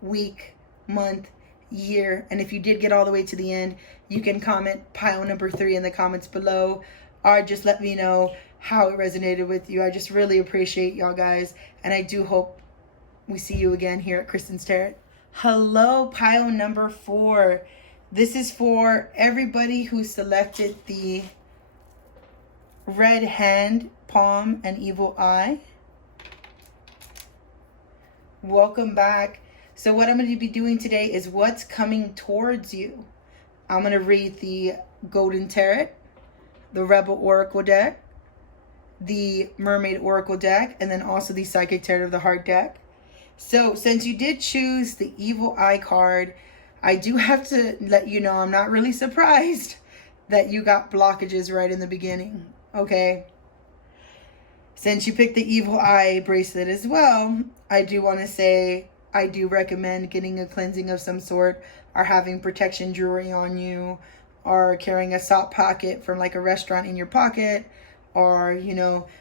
week, month, year. And if you did get all the way to the end, you can comment pile number 3 in the comments below. Or just let me know how it resonated with you. I just really appreciate y'all guys. And I do hope we see you again here at Kristen's Tarot. Hello, pile number 4. This is for everybody who selected the red hand, palm, and evil eye. Welcome back. So what I'm going to be doing today is what's coming towards you. I'm going to read the Golden Tarot, the Rebel Oracle deck, the Mermaid Oracle deck, and then also the Psychic Tarot of the Heart deck. So since you did choose the Evil Eye card, I do have to let you know I'm not really surprised that you got blockages right in the beginning, okay? Since you picked the Evil Eye bracelet as well, I do want to say I do recommend getting a cleansing of some sort, or having protection jewelry on you, or carrying a salt pocket from like a restaurant in your pocket, or,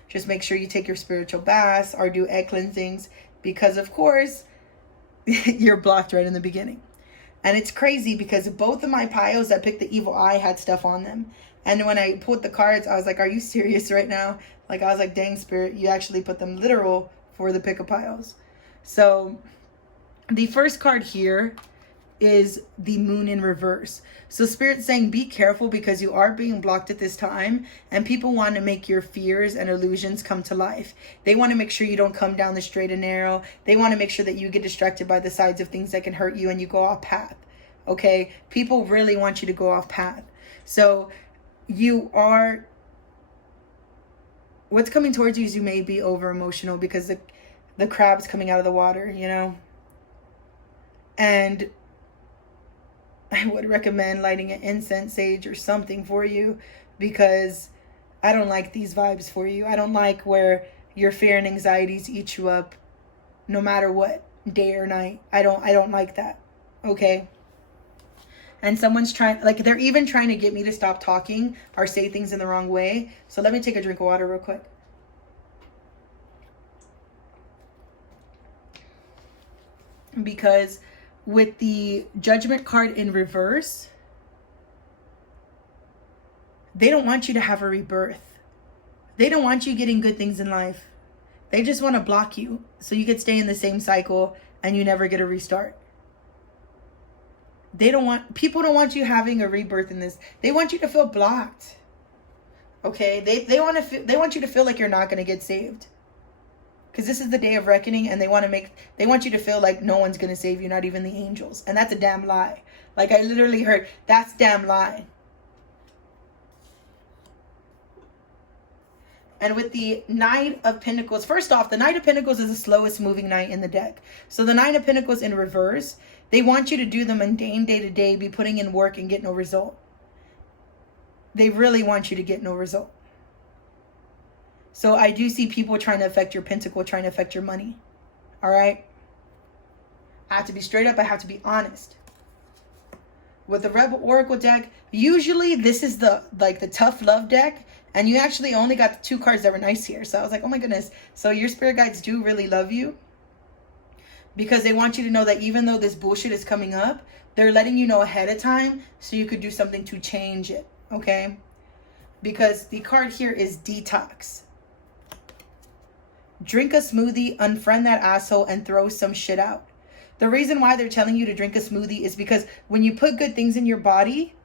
just make sure you take your spiritual baths or do egg cleansings, because of course, you're blocked right in the beginning. And it's crazy because both of my piles that picked the Evil Eye had stuff on them. And when I pulled the cards, I was like, are you serious right now? Like, I was like, dang, Spirit, you actually put them literal for the pick of piles. So the first card here is the moon in reverse. So Spirit's saying be careful because you are being blocked at this time, and people want to make your fears and illusions come to life. They want to make sure you don't come down the straight and narrow. They want to make sure that you get distracted by the sides of things that can hurt you and you go off path. Okay? People really want you to go off path. So what's coming towards you is you may be over emotional because the crab's coming out of the water, you know? And I would recommend lighting an incense sage or something for you, because I don't like these vibes for you. I don't like where your fear and anxieties eat you up no matter what, day or night. I don't like that. Okay? And someone's trying, like, they're even trying to get me to stop talking or say things in the wrong way. So let me take a drink of water real quick. Because with the Judgment card in reverse, they don't want you to have a rebirth. They don't want you getting good things in life. They just want to block you so you could stay in the same cycle and you never get a restart. People don't want you having a rebirth in this. They want you to feel blocked. Okay? They want you to feel like you're not going to get saved. Because this is the day of reckoning, and they want you to feel like no one's going to save you, not even the angels. And that's a damn lie. Like, I literally heard, that's damn lie. And with the Knight of Pentacles, first off, the Knight of Pentacles is the slowest moving knight in the deck. So the Knight of Pentacles in reverse, they want you to do the mundane day-to-day, be putting in work and get no result. They really want you to get no result. So I do see people trying to affect your pentacle, trying to affect your money. All right? I have to be straight up. I have to be honest. With the Rebel Oracle deck, usually this is the tough love deck. And you actually only got the 2 cards that were nice here. So I was like, oh my goodness. So your spirit guides do really love you. Because they want you to know that even though this bullshit is coming up, they're letting you know ahead of time so you could do something to change it. Okay? Because the card here is detox. Drink a smoothie, unfriend that asshole, and throw some shit out. The reason why they're telling you to drink a smoothie is because when you put good things in your body,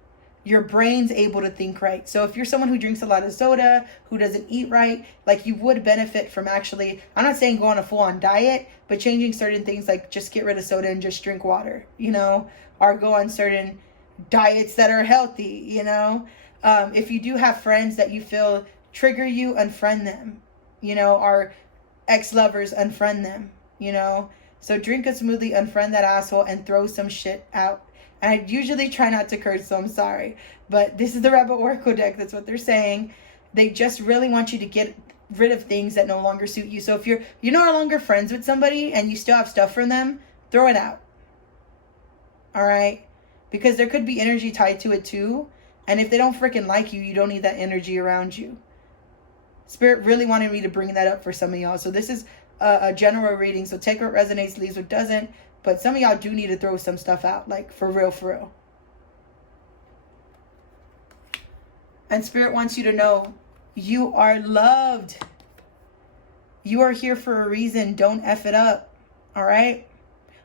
your brain's able to think right. So if you're someone who drinks a lot of soda, who doesn't eat right, like, you would benefit from actually, I'm not saying go on a full-on diet, but changing certain things, like just get rid of soda and just drink water, you know, or go on certain diets that are healthy, you know. If you do have friends that you feel trigger you, unfriend them, you know, or ex-lovers, unfriend them, you know. So drink a smoothie, unfriend that asshole, and throw some shit out. And I usually try not to curse, so I'm sorry. But this is the Rebel Oracle deck. That's what they're saying. They just really want you to get rid of things that no longer suit you. So if you're no longer friends with somebody and you still have stuff from them, throw it out. All right? Because there could be energy tied to it too. And if they don't freaking like you, you don't need that energy around you. Spirit really wanted me to bring that up for some of y'all. So this is a general reading. So take what resonates, leaves what doesn't. But some of y'all do need to throw some stuff out. Like, for real, for real. And Spirit wants you to know you are loved. You are here for a reason. Don't F it up. All right?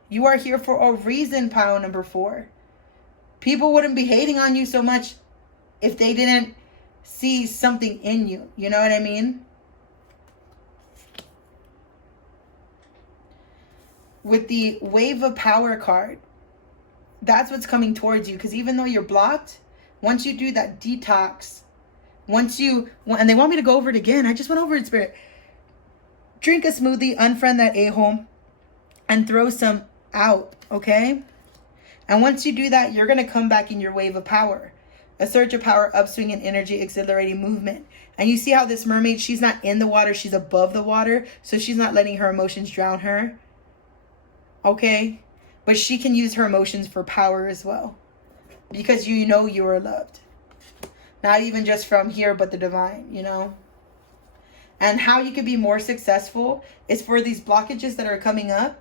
You are here for a reason, pile number 4. People wouldn't be hating on you so much if they didn't see something in you. You know what I mean? With the Wave of Power card, that's what's coming towards you. Because even though you're blocked, once you do that detox, and they want me to go over it again. I just went over it, Spirit. Drink a smoothie, unfriend that a-hole, and throw some out, okay? And once you do that, you're going to come back in your wave of power. A surge of power, upswing in energy, exhilarating movement. And you see how this mermaid, she's not in the water, she's above the water. So she's not letting her emotions drown her. Okay? But she can use her emotions for power as well. Because you know you are loved. Not even just from here, but the divine, you know? And how you could be more successful is for these blockages that are coming up.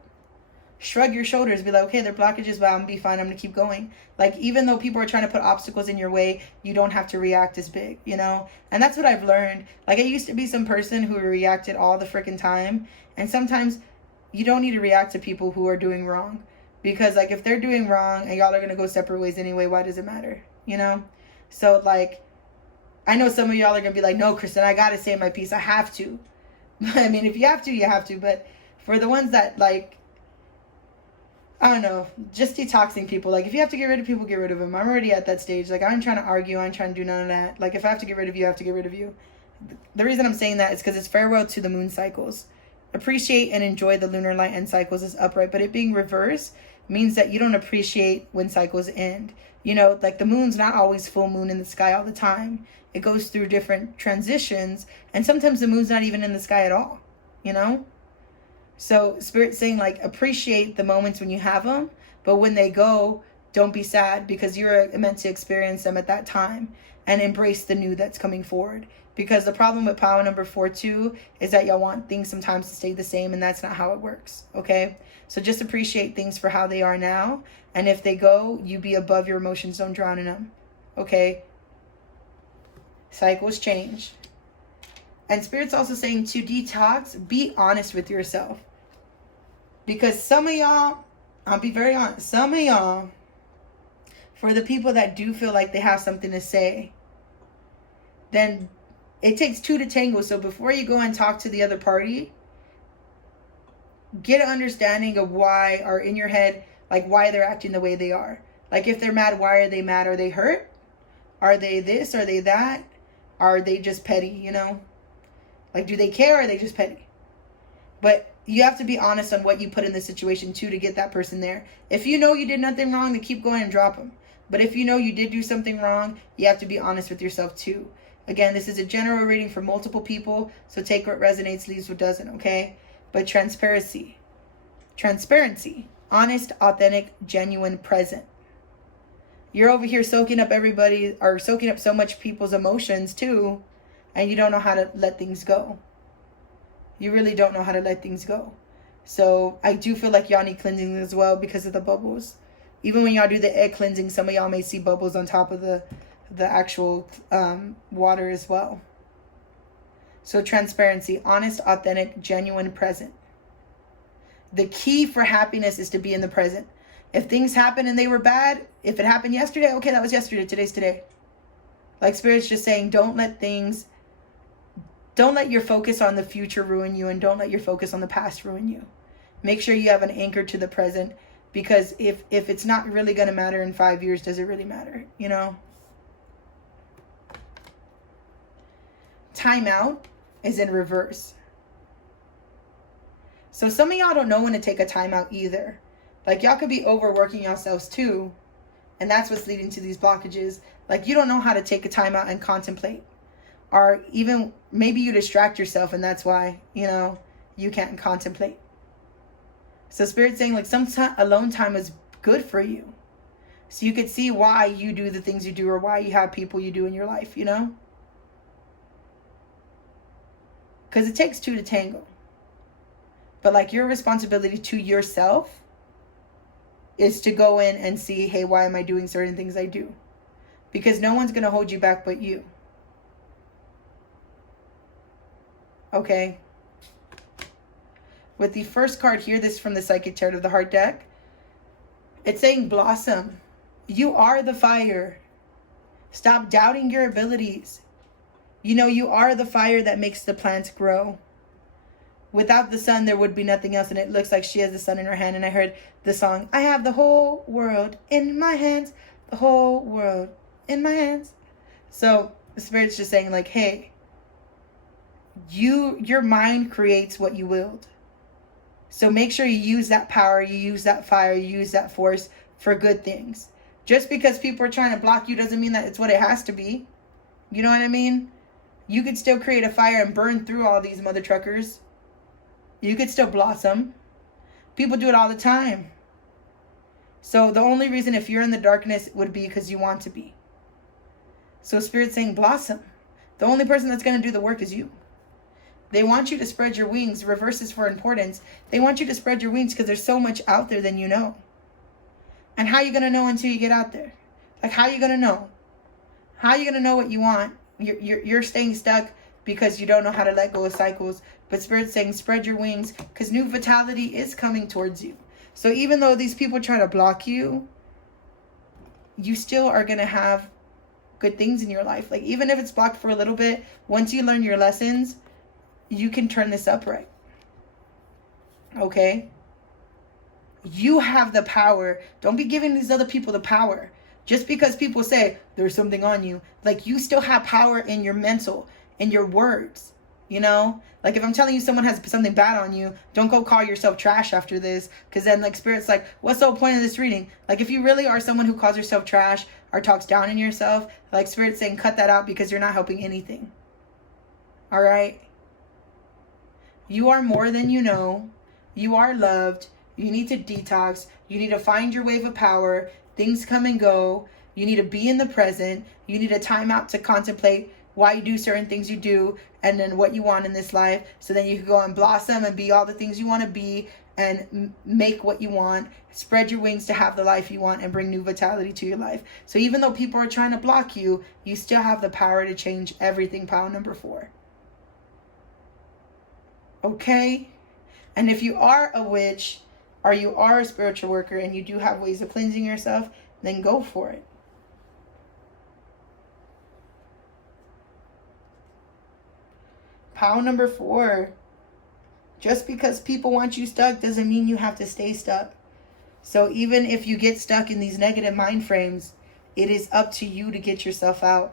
Shrug your shoulders, be like, okay, they're blockages, but I'm gonna be fine, I'm gonna keep going. Like, even though people are trying to put obstacles in your way, you don't have to react as big, you know? And that's what I've learned. Like, I used to be some person who reacted all the freaking time, and sometimes you don't need to react to people who are doing wrong, Because, like, if they're doing wrong and y'all are going to go separate ways anyway, why does it matter? You know? So, like, I know some of y'all are going to be like, no, Kristen, I got to say my piece. I have to. I mean, if you have to, you have to. But for the ones that, like, I don't know, just detoxing people. Like, if you have to get rid of people, get rid of them. I'm already at that stage. Like, I'm trying to argue. I'm trying to do none of that. Like, if I have to get rid of you, I have to get rid of you. The reason I'm saying that is because it's farewell to the moon cycles. Appreciate and enjoy the lunar light end cycles is upright, but it being reversed means that you don't appreciate when cycles end. You know, like, the moon's not always full moon in the sky all the time. It goes through different transitions, and sometimes the moon's not even in the sky at all, you know? So Spirit's saying, like, appreciate the moments when you have them, but when they go, don't be sad, because you're meant to experience them at that time and embrace the new that's coming forward. Because the problem with power number 4 too is that y'all want things sometimes to stay the same, and that's not how it works, okay? So just appreciate things for how they are now, and if they go, you be above your emotions, don't drown in them, okay? Cycles change. And Spirit's also saying to detox, be honest with yourself. Because some of y'all, I'll be very honest, some of y'all, for the people that do feel like they have something to say, then it takes two to tango. So before you go and talk to the other party, get an understanding of why, or in your head, like, why they're acting the way they are. Like, if they're mad, why are they mad? Are they hurt? Are they this? Are they that? Are they just petty, you know? Like, do they care, or are they just petty? But you have to be honest on what you put in the situation too to get that person there. If you know you did nothing wrong, then keep going and drop them. But if you know you did do something wrong, you have to be honest with yourself too. Again, this is a general reading for multiple people, so take what resonates, leaves what doesn't, okay? But transparency, honest, authentic, genuine, present. You're over here soaking up everybody, or soaking up so much people's emotions too, and you don't know how to let things go. You really don't know how to let things go. So I do feel like y'all need cleansing as well because of the bubbles. Even when y'all do the egg cleansing, some of y'all may see bubbles on top of the actual water as well. So transparency, honest, authentic, genuine, present. The key for happiness is to be in the present. If things happen and they were bad, if it happened yesterday, okay, that was yesterday, today's today. Like, Spirit's just saying, don't let your focus on the future ruin you, and don't let your focus on the past ruin you. Make sure you have an anchor to the present, because if it's not really going to matter in 5 years, does it really matter, you know? Timeout is in reverse. So some of y'all don't know when to take a timeout either. Like, y'all could be overworking yourselves too, and that's what's leading to these blockages. Like, you don't know how to take a timeout and contemplate. Or even maybe you distract yourself, and that's why, you know, you can't contemplate. So Spirit's saying, like, sometimes alone time is good for you. So you could see why you do the things you do, or why you have people you do in your life, you know? Because it takes two to tango. But, like, your responsibility to yourself is to go in and see, hey, why am I doing certain things I do? Because no one's going to hold you back but you. Okay? With the first card here, this is from the Psychic Tarot of the Heart deck. It's saying blossom. You are the fire. Stop doubting your abilities. You know, you are the fire that makes the plants grow. Without the sun, there would be nothing else. And it looks like she has the sun in her hand. And I heard the song, I have the whole world in my hands. The whole world in my hands. So the Spirit's just saying, like, hey, your mind creates what you willed. So make sure you use that power, you use that fire, you use that force for good things. Just because people are trying to block you doesn't mean that it's what it has to be. You know what I mean? You could still create a fire and burn through all these mother truckers. You could still blossom. People do it all the time. So the only reason if you're in the darkness would be because you want to be. So Spirit's saying blossom. The only person that's going to do the work is you. They want you to spread your wings. Reverse is for importance. They want you to spread your wings because there's so much out there than you know. And how are you going to know until you get out there? Like, how are you going to know? How are you going to know what you want? You're staying stuck because you don't know how to let go of cycles. But Spirit's saying spread your wings because new vitality is coming towards you. So even though these people try to block you, you still are going to have good things in your life. Like, even if it's blocked for a little bit, once you learn your lessons, you can turn this upright. Okay? You have the power. Don't be giving these other people the power. Just because people say there's something on you, like, you still have power in your mental, in your words. You know, like, if I'm telling you someone has something bad on you, don't go call yourself trash after this, because then, like, Spirit's like, what's the whole point of this reading? Like, if you really are someone who calls yourself trash or talks down on yourself, like, Spirit's saying, cut that out, because you're not helping anything. All right? You are more than you know. You are loved. You need to detox. You need to find your wave of power. Things come and go. You need to be in the present. You need a time out to contemplate why you do certain things you do, and then what you want in this life, so then you can go and blossom and be all the things you want to be, and make what you want, spread your wings to have the life you want, and bring new vitality to your life. So even though people are trying to block you, you still have the power to change everything. Pile number 4. Okay? And if you are a witch, or you are a spiritual worker, and you do have ways of cleansing yourself, then go for it. Pile number 4. Just because people want you stuck doesn't mean you have to stay stuck. So even if you get stuck in these negative mind frames, it is up to you to get yourself out.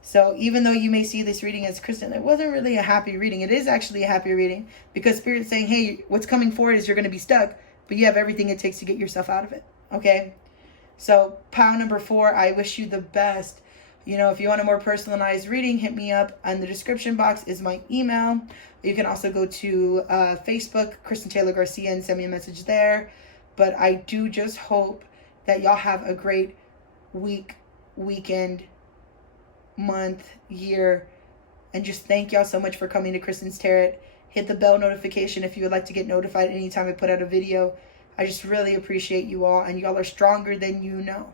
So even though you may see this reading as, Kristen, it wasn't really a happy reading, it is actually a happy reading, because Spirit's saying, hey, what's coming forward is you're going to be stuck, but you have everything it takes to get yourself out of it. Okay? So pile number 4, I wish you the best. You know, if you want a more personalized reading, hit me up. In the description box is my email. You can also go to Facebook, Kristen Taylor Garcia, and send me a message there. But I do just hope that y'all have a great week, weekend, month, year. And just thank y'all so much for coming to Kristen's Tarot. Hit the bell notification if you would like to get notified anytime I put out a video. I just really appreciate you all, and y'all are stronger than you know.